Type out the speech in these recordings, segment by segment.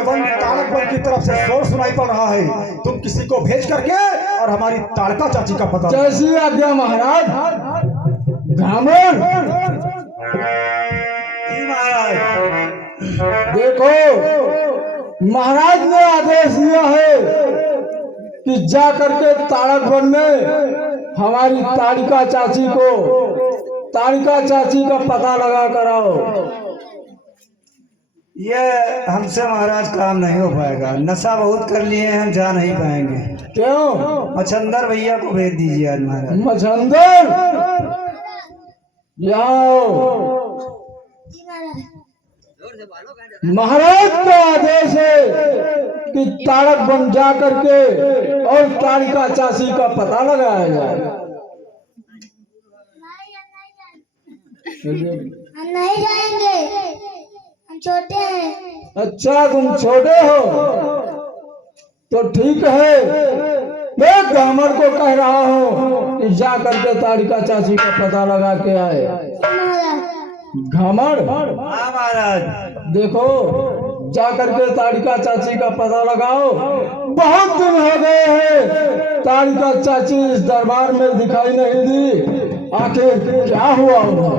के वन ताड़क वन की तरफ से शोर सुनाई पड़ रहा है। तुम किसी को भेज करके और हमारी ताड़का चाची का पता। जैसी आज्ञा महाराज। घामर जी महाराज। देखो, महाराज ने आदेश दिया है कि जा करके ताड़क वन में हमारी ताड़िका चाची का पता लगा कर आओ। ये हमसे महाराज काम नहीं हो पाएगा, नशा बहुत कर लिए हैं, हम जा नहीं पाएंगे। क्यों? मच्छंदर भैया को भेज दीजिए आज महाराज। मच्छंदर जाओ। महाराज का आदेश है कि ताड़क वन जा करके और ताड़िका चाची का पता लगाया जाए। हम नहीं जाएंगे, हम छोटे हैं। अच्छा, तुम छोटे हो तो ठीक है। मैं गामर को कह रहा हूँ कि जा करके ताड़िका चाची का पता लगा के आए। घामर हाँ महाराज। देखो, जा करके ताड़िका चाची का पता लगाओ। बहुत दिन हो गए हैं ताड़िका चाची इस दरबार में दिखाई नहीं दी। आखिर क्या हुआ उन्हें?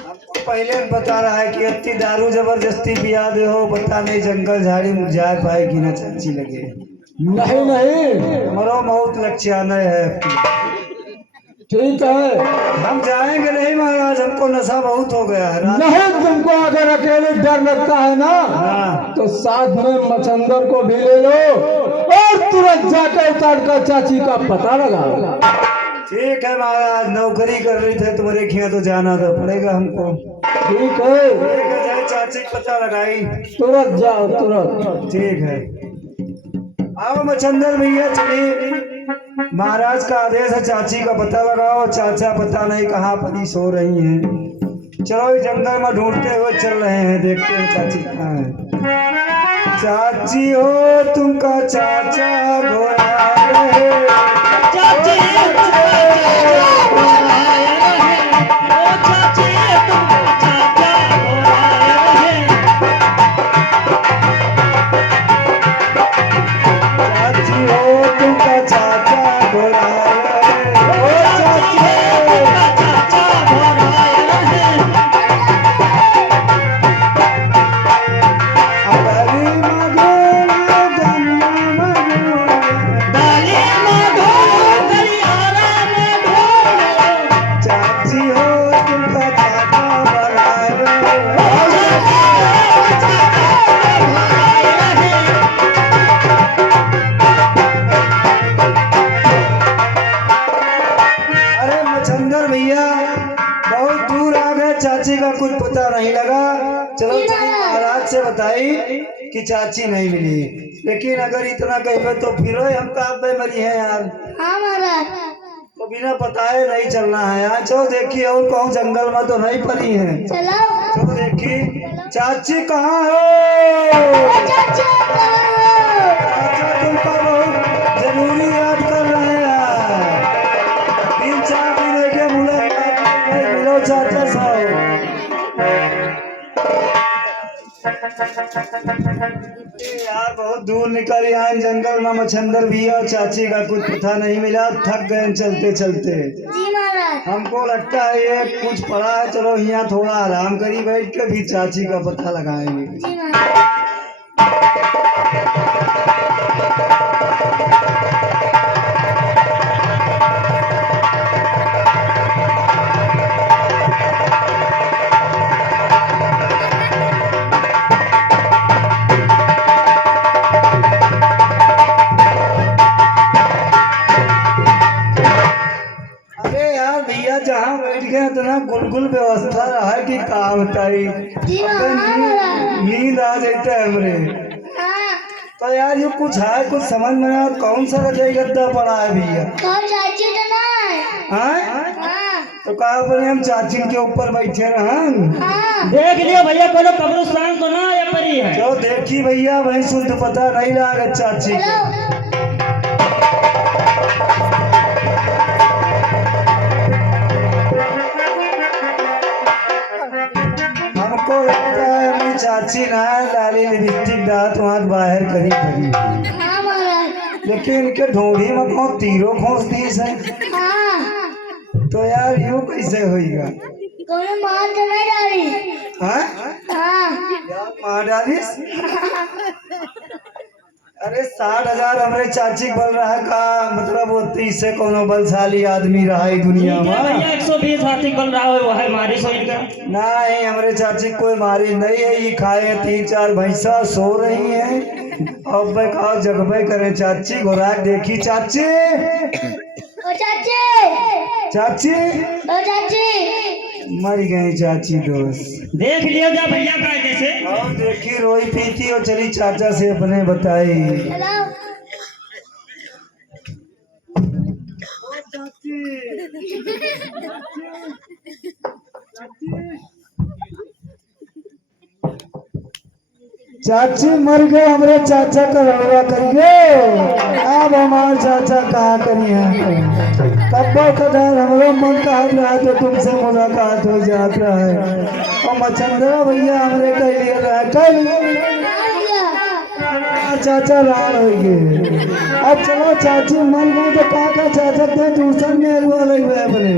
आपको पहले बता रहा है कि इतनी दारू जबरदस्ती पिया दे हो, बता नहीं जंगल झाड़ी में जा पाएगी ना चाची लगे। नहीं नहीं, मरो बहुत लक्ष्यानय है। ठीक है, हम जाएंगे नहीं महाराज, हमको नशा बहुत हो गया है। नहीं, तुमको अगर अकेले डर लगता है ना हाँ। तो साथ में मच्छंदर को भी ले लो और तुरंत जाकर ताड़का चाची का पता लगाओ। ठीक है महाराज, नौकरी कर रही थे तुम्हारे खिया तो जाना तो पड़ेगा हमको। ठीक है, जाए चाची का पता लगाई। तुरंत जाओ, तुरंत। ठीक है, आओ मच्छंदर भैया चलिए। महाराज का आदेश है, चाची का पता लगाओ। चाचा पता नहीं कहाँ परी सो रही हैं। चलो इस जंगल में ढूंढते हुए चल रहे हैं, देखते हैं चाची कहाँ है। चाची हो तुमका चाचा घोड़ा रहे। चाची का कुछ पता नहीं लगा। चलो महाराज से बताई कि चाची नहीं मिली, लेकिन अगर इतना कहे तो फिर हम कहाँ पे मरी है यार। हाँ महाराज। तो बिना बताए नहीं चलना है यार। चलो देखिए और कहूँ जंगल में तो नहीं पड़ी है। चलो चलो देखिए चाची कहाँ हो। चाचा तुमको बहुत जरूरी याद कर रहे हैं। 3-4 दिन के मुलाकात मिलो चाचा साहब। यार बहुत दूर निकल यहाँ जंगल में मच्छंदर भी और चाची का कुछ पता नहीं मिला। थक गए चलते चलते। जी महाराज। हमको लगता है ये कुछ पड़ा है। चलो यहाँ थोड़ा आराम करी बैठ के भी चाची का पता लगाएंगे। जी महाराज। जहाँ बैठ गए इतना गुलगुल व्यवस्था रहा है कि का बताई। नींद आ जाता है हमरे। तो यार ये कुछ है, कुछ समझ में आ। कौन सा रजाई गद्दा पड़ा है भैया? चाची तो नहीं। तो कहा पर हम चाची के ऊपर बैठे रहन। देख लियो भैया, कोनो कब्रिस्तान तो ना या परी है। जो देखी भैया वही शुद्ध पता नहीं लगा चाची को। हमको लगता है अपनी चाची ना लाली लिपस्टिक दांत वाँत बाहर करी करी, हाँ महाराज। लेकिन इनके ढूंढी में कौन तीरों खोस दी से, हाँ तो यार यूं कैसे होएगा? कौन मार तो नहीं डाली। हाँ हाँ यार मार डालिस। अरे 60,000 हमरे चाची बल रहा का मतलब वो 30 से कोनो बलशाली आदमी रहा है दुनिया ठीक है में। भैया 120 हाथी बल रहा है वो है मारी सो इनका। नहीं हमरे चाची कोई मारी नहीं है, ये खाए 3-4 भैंसा सो रही है। अब मैं कहा जगबे करे चाची घोराक देखी चाची, ओ चाची, चाची ओ चाची। मर गई चाची दोस्त। देख लियो जा भैया कायदे से। और देखी रोई पीती और चली चाचा से अपने बताई। चलो चाची मर गए हमरे चाचा का रौरा करिए। अब हमारे चाचा कहाँ करी है कब्बो कदार हमरो मन का हाथ रहा तो तुमसे मुलाकात हो जात रहा है। और मचंद्रा भैया हमरे कह लिए रहा कल चाचा राण हो गए। अब चलो चाची मर गए तो का चाचा के दूसर में अलग हुए अपने।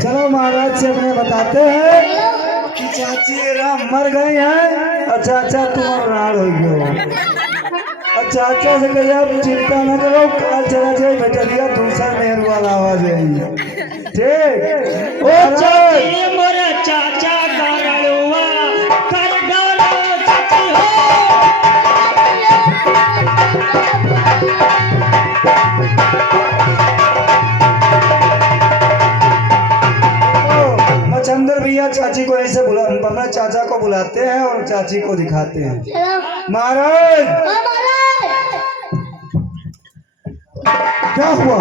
चलो महाराज से अपने बताते हैं कि चाची राम मर गए हैं और चाचा तुम राण हो गए। और चाचा से कहिए आप चिंता न करो काल चला जाए बेटलिया दूसरा मेहर वाला आवाज है। ठीक ओ चाची मोरा चाचा का रड़ुआ कर डालो चाची हो। मचंदर भैया चाची को ऐसे बुला अपना चाचा को बुलाते हैं और चाची को दिखाते हैं। चलो महाराज ओ महाराज। क्या हुआ?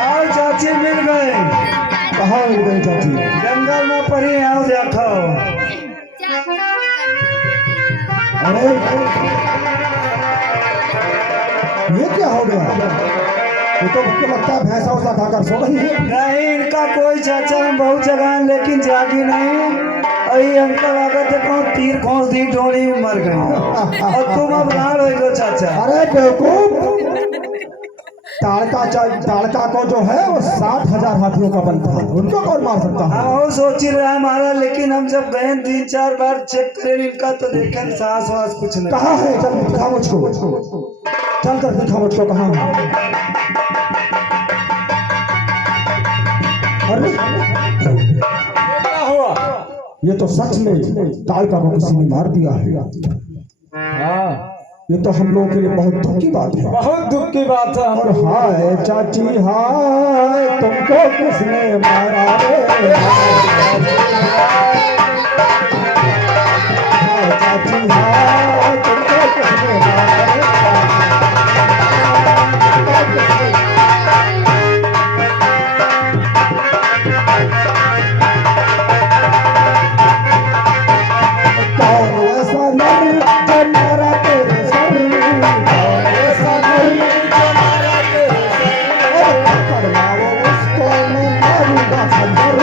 आओ चाची मिल गए। कहाँ मिल गई चाची? जंगल में पड़ी आओ देखो। अरे ये क्या हो गया? ये तो मुझको लगता है भैंसा उसा खाकर सो रही है। नहीं इनका कोई चाचा में बहुत जगह लेकिन जागी नहीं। अरे अंकल अगर देखो तीर खोस दी डोली में मर गई और तुम अब राण हो गए चाचा। अरे बेवकूफ, ताड़का को जो है वो 60,000 हाथियों का बल था, उनको कौन मार सकता है? हाँ सोच ही रहा है हमारा, लेकिन हम जब गए 3-4 बार चेक करें इनका तो देखें सांस वास कुछ नहीं। कहाँ है? चल दिखा मुझको, चल कर दिखा मुझको कहाँ है। अरे क्या हुआ? ये तो सच में ताड़का को किसी ने मार दिया है। हाँ ये तो हम लोगों के लिए बहुत दुख की बात है। बहुत दुख की बात है। और हाय चाची हाय तुमको किसने मारा रे? हाय चाची हाय तुमको किसने मारा रे? कौन ऐसा नर जो मारा तेरे सर? कौन ऐसा नर जो मारा तेरे सर? करवाओ उसको मैं मारूंगा खंजर।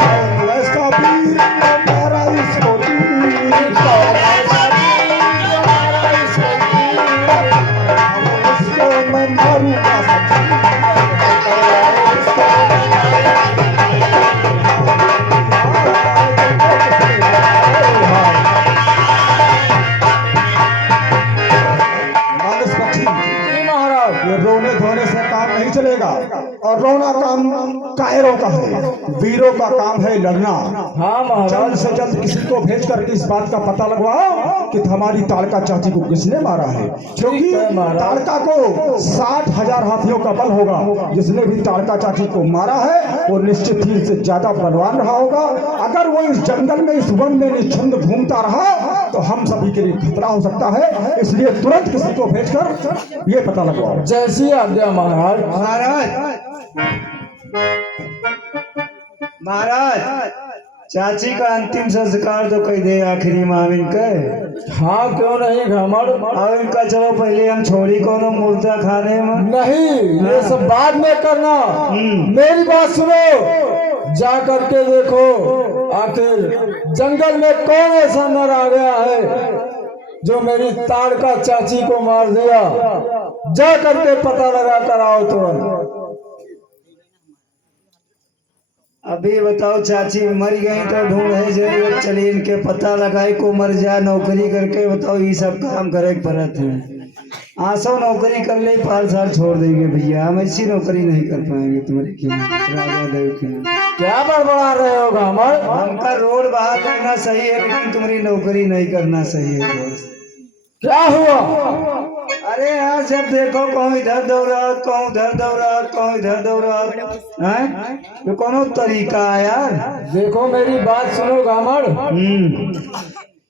कौन ऐसा वीर जो मारा इसको तीर? कौन ऐसा वीर जो मारा इसको तीर? उसको मैं मारूंगा मानस पक्षी, जी महाराज। ये रोने धोने से काम नहीं चलेगा और रोना काम कायरों का है, वीरों का काम है लड़ना। हाँ महाराज। जल्द से जल्द किसी को भेज कर इस बात का पता लगवाओ कि हमारी ताड़का चाची को किसने मारा है, क्योंकि ठीक है महाराज। ताड़का को 60,000 हाथियों का बल होगा। जिसने भी ताड़का चाची को मारा है वो निश्चित ही से ज्यादा बलवान रहा होगा। अगर वो इस जंगल में इस वन में निश्चिंद घूमता रहा तो हम सभी के लिए खतरा हो सकता है। इसलिए तुरंत किसी को भेजकर ये पता लगवाओ। जैसी आज्ञा महाराज। महाराज महाराज चाची का अंतिम संस्कार तो कह दे आखिरी में हम इनके। हाँ क्यों नहीं घमड़। और इनका चलो पहले हम छोड़ी कोनो मुर्दा खाने में। नहीं ये सब बाद में करना, मेरी बात सुनो। जा करके देखो आखिर जंगल में कौन ऐसा नर आ गया है जो मेरी ताड़का चाची को मार दिया। जा करके पता लगा कर आओ तुरंत। अभी बताओ चाची मर गई तो ढूंढ है जाए, चलिए इनके पता लगाए को मर जाए नौकरी करके। बताओ ये सब काम करे पड़त है। आसो नौकरी कर ले 5 साल छोड़ देंगे भैया, हम ऐसी नौकरी नहीं कर पाएंगे तुम्हारे के राजा देव के। क्या बड़बड़ा रहे हो घमड़। हमका रोड बाहर करना सही है लेकिन तुम्हारी नौकरी नहीं करना सही है दोस्त। क्या हुआ। अरे यार जब देखो कहूँ इधर दौड़ा, कहूँ उधर दौड़ा, कहूँ इधर दौड़ा, हैं ये कोनो तरीका है यार। देखो मेरी बात सुनो घमड़।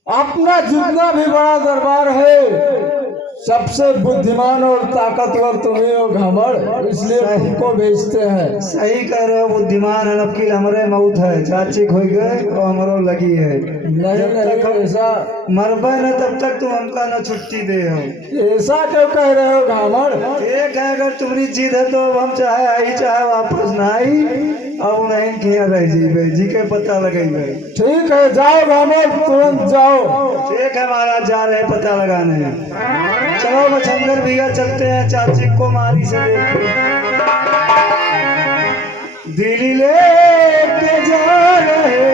अपना जितना भी बड़ा दरबार है सबसे बुद्धिमान और ताकतवर तुम्ही हो घमड़, इसलिए तुमको भेजते हैं। सही कह रहे हो, बुद्धिमान है। अब की हमारे मौत है, चाची खोई गए और हमारो लगी है। नहीं नहीं ऐसा मरबे न तब तक तुम हमका न छुट्टी दे हो। ऐसा क्यों कह रहे हो घमड़। एक है अगर तुम्हारी जिद है तो हम चाहे आई चाहे वापस ना आई, अब नहीं किया रह जी के पता लगेगा। ठीक है जाओ घमड़ तुरंत जाओ। ठीक है महाराज जा रहे पता लगाने। चलो मछंदर भैया चलते हैं चाची को मारी से दिल्ली ले के जा रहे